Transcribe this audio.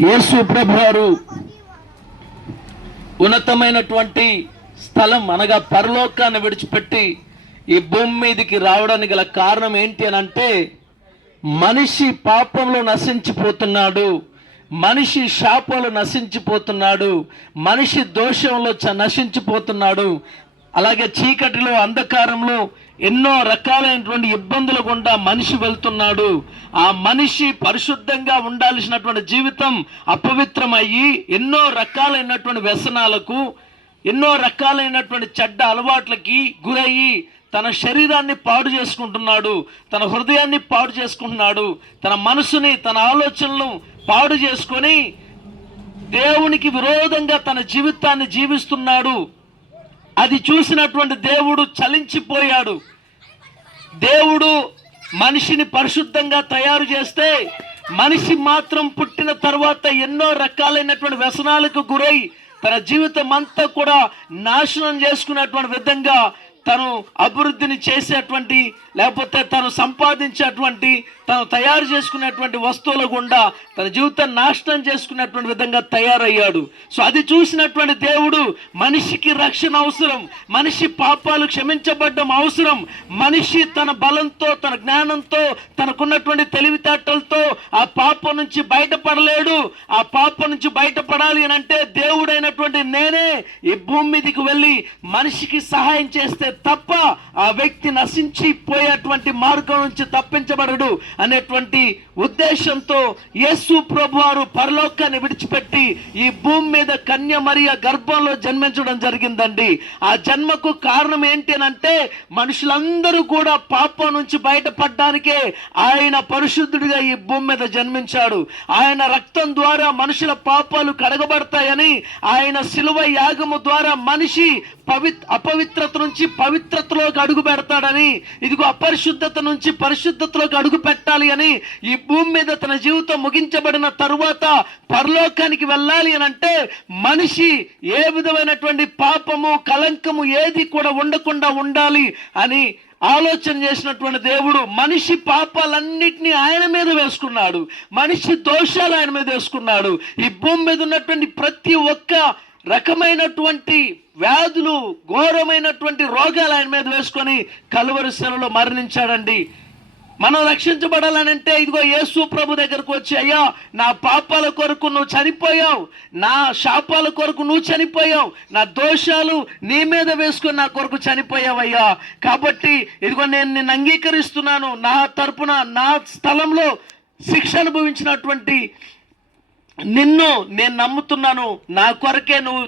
యేసు ప్రభువారు ఉన్నతమైనటువంటి స్థలం అనగా పరలోకాన్ని విడిచిపెట్టి ఈ భూమి మీదకి రావడానికి గల కారణం ఏంటి అని అంటే మనిషి పాపంలో నశించిపోతున్నాడు మనిషి శాపంలో నశించిపోతున్నాడు మనిషి దోషంలో చ- నశించిపోతున్నాడు అలాగే చీకటిలో అంధకారంలో ఎన్నో రకాలైనటువంటి ఇబ్బందుల గుండా మనిషి వెళ్తున్నాడు. ఆ మనిషి పరిశుద్ధంగా ఉండాల్సినటువంటి జీవితం అపవిత్రమయ్యి ఎన్నో రకాలైనటువంటి వ్యసనాలకు ఎన్నో రకాలైనటువంటి చెడ్డ అలవాట్లకి గురయ్యి తన శరీరాన్ని పాడు చేసుకుంటున్నాడు తన హృదయాన్ని పాడు చేసుకుంటున్నాడు తన మనసుని తన ఆలోచనలను పాడు చేసుకొని దేవునికి విరోధంగా తన జీవితాన్ని జీవిస్తున్నాడు. అది చూసినటువంటి దేవుడు చలించిపోయాడు. దేవుడు మనిషిని పరిశుద్ధంగా తయారు చేస్తే మనిషి మాత్రం పుట్టిన తర్వాత ఎన్నో రకాలైనటువంటి వ్యసనాలకు గురై తన జీవితం అంతా కూడా నాశనం చేసుకున్నటువంటి విధంగా తను అభివృద్ధిని చేసేటువంటి లేకపోతే తను సంపాదించేటువంటి తను తయారు చేసుకునేటువంటి వస్తువుల గుండా తన జీవితాన్ని నాశనం చేసుకునేటువంటి విధంగా తయారయ్యాడు. సో అది చూసినటువంటి దేవుడు మనిషికి రక్షణ అవసరం మనిషి పాపాలు క్షమించబడ్డం అవసరం మనిషి తన బలంతో తన జ్ఞానంతో తనకున్నటువంటి తెలివితేటలతో ఆ పాపం నుంచి బయటపడలేడు. ఆ పాపం నుంచి బయటపడాలి అని అంటే దేవుడైనటువంటి నేనే ఈ భూమి మీదకి వెళ్ళి మనిషికి సహాయం చేస్తే తప్ప ఆ వ్యక్తి నశించిపోయేటువంటి మార్గం నుంచి తప్పించబడడు అనేటువంటి ఉద్దేశంతో యేసు ప్రభువారు పరలోకాన్ని విడిచిపెట్టి ఈ భూమి మీద కన్య మరియ గర్భంలో జన్మించడం జరిగిందండి. ఆ జన్మకు కారణం ఏంటి అని అంటే మనుషులందరూ కూడా పాపం నుంచి బయటపడడానికే ఆయన పరిశుద్ధుడిగా ఈ భూమి మీద జన్మించాడు. ఆయన రక్తం ద్వారా మనుషుల పాపాలు కడగబడతాయని ఆయన శిలువ యాగము ద్వారా మనిషి పవి అపవిత్రత నుంచి పవిత్రతలోకి అడుగు పెడతాడని ఇదిగో అపరిశుద్ధత నుంచి పరిశుద్ధతలోకి అడుగు పెట్టాలి అని ఈ భూమి మీద తన జీవితం ముగించబడిన తరువాత పరలోకానికి వెళ్ళాలి అని అంటే మనిషి ఏ విధమైనటువంటి పాపము కలంకము ఏది కూడా ఉండకుండా ఉండాలి అని ఆలోచన చేసినటువంటి దేవుడు మనిషి పాపాలన్నింటినీ ఆయన మీద వేసుకున్నాడు. మనిషి దోషాలు ఆయన మీద వేసుకున్నాడు. ఈ భూమి మీద ఉన్నటువంటి ప్రతి ఒక్క రకమైనటువంటి వ్యాధులు ఘోరమైనటువంటి రోగాలు ఆయన మీద వేసుకొని కలువరి శిలలో మరణించాడండి. మనం రక్షించబడాలనంటే ఇదిగో యేసు ప్రభు దగ్గరకు వచ్చి అయ్యా నా పాపాల కొరకు నువ్వు చనిపోయావు. నా శాపాల కొరకు నువ్వు చనిపోయావు. నా దోషాలు నీ మీద వేసుకొని నా కొరకు చనిపోయావయ్యా. కాబట్టి ఇదిగో నేను నిన్ను అంగీకరిస్తున్నాను. నా తరపున నా స్థలంలో శిక్ష అనుభవించినటువంటి నిన్ను నేను నమ్ముతున్నాను. నా కొరకే నువ్వు